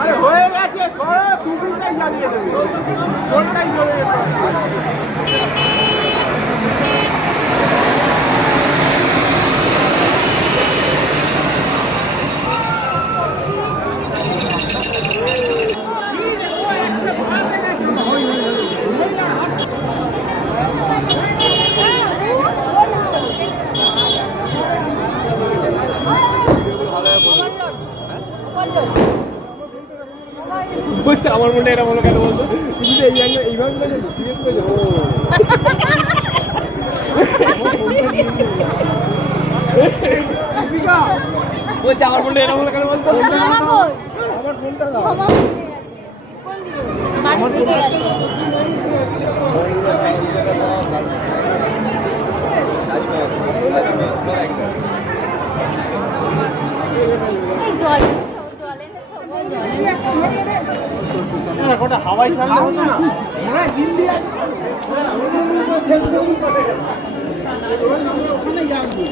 আরে হয়ে গেছে সরা দুটোটাই জ্বালিয়ে দেবে কোনটাই জ্বলে যেতে বলছে আমার মনে এটা বলো কেন বলতো তুমি তো এইভাবে সিরিয়াস করে যাবো বলছে আমার মনে এটা বলো কেন বলতো আমার ফোনটা দাও আমার দিকে গেছে হাওয়াই ছাড়লে হতো না দিল্লি ওখানে যাবো